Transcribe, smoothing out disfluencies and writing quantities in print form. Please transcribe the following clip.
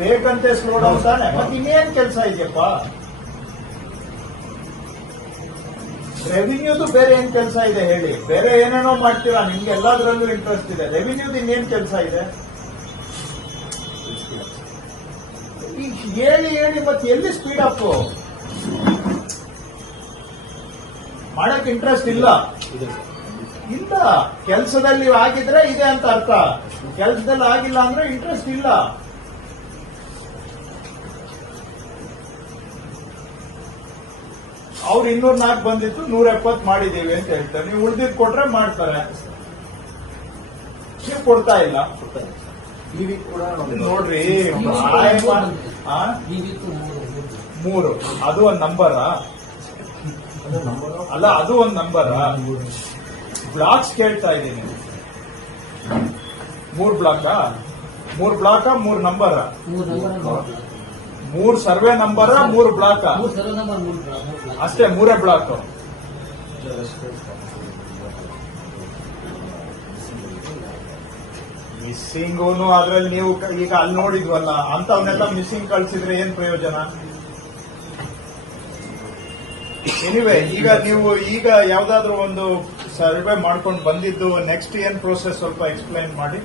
ಬೇಕಂತೆ slow down ತಾನೆ. ಮತ್ತೆ ಇನ್ನೇನ್ ಕೆಲಸ ಇದೆಯಪ್ಪ? ರೆವಿನ್ಯೂದು ಬೇರೆ ಏನ್ ಕೆಲಸ ಇದೆ ಹೇಳಿ? ಬೇರೆ ಏನೇನೋ ಮಾಡ್ತೀರಾ, ನಿಮ್ಗೆ ಎಲ್ಲದರಲ್ಲೂ ಇಂಟ್ರೆಸ್ಟ್ ಇದೆ. ರೆವಿನ್ಯೂದು ಇನ್ನೇನ್ ಕೆಲಸ ಇದೆ? ಈಗ ಹೇಳಿ ಹೇಳಿ ಮತ್ತೆ ಎಲ್ಲಿ ಸ್ಪೀಡ್ ಅಪ್ ಮಾಡಕ್ ಇಂಟ್ರೆಸ್ಟ್ ಇಲ್ಲ. ಇಲ್ಲ, ಕೆಲಸದಲ್ಲಿ ಆಗಿದ್ರೆ ಇದೆ ಅಂತ ಅರ್ಥ. ಕೆಲಸದಲ್ಲಿ ಆಗಿಲ್ಲ ಅಂದ್ರೆ ಇಂಟ್ರೆಸ್ಟ್ ಇಲ್ಲ. ಅವ್ರು 204 ಬಂದಿತ್ತು, 170 ಮಾಡಿದೀವಿ ಅಂತ ಹೇಳ್ತಾರೆ. ನೀವು ಉಳಿದಿದ್ ಕೊಟ್ರೆ ಮಾಡ್ತಾರೆ, ನೀವು ಕೊಡ್ತಾ ಇಲ್ಲ. ನೋಡ್ರಿ, 3 ಅದು ಒಂದ್ ನಂಬರ ಅಲ್ಲ, ಅದು ಒಂದ್ ನಂಬರ. ಬ್ಲಾಕ್ಸ್ ಕೇಳ್ತಾ ಇದ್ದೀನಿ. 3 block 3 number, 3 survey number, 3 block ಅಷ್ಟೇ. 3 ಬ್ಲಾಕ್. ಮಿಸ್ಸಿಂಗೂನು ಅದ್ರಲ್ಲಿ ನೀವು ಈಗ ಅಲ್ಲಿ ನೋಡಿದ್ವಲ್ಲ, ಅಂತವನ್ನೆಲ್ಲ ಮಿಸ್ಸಿಂಗ್ ಕಳ್ಸಿದ್ರೆ ಏನ್ ಪ್ರಯೋಜನ? ಎನಿವೆ, ಈಗ ನೀವು ಈಗ ಯಾವ್ದಾದ್ರು ಒಂದು ಸರ್ವೆ ಮಾಡ್ಕೊಂಡು ಬಂದಿದ್ದು ನೆಕ್ಸ್ಟ್ ಏನ್ ಪ್ರೋಸೆಸ್ ಸ್ವಲ್ಪ ಎಕ್ಸ್ಪ್ಲೈನ್ ಮಾಡಿ.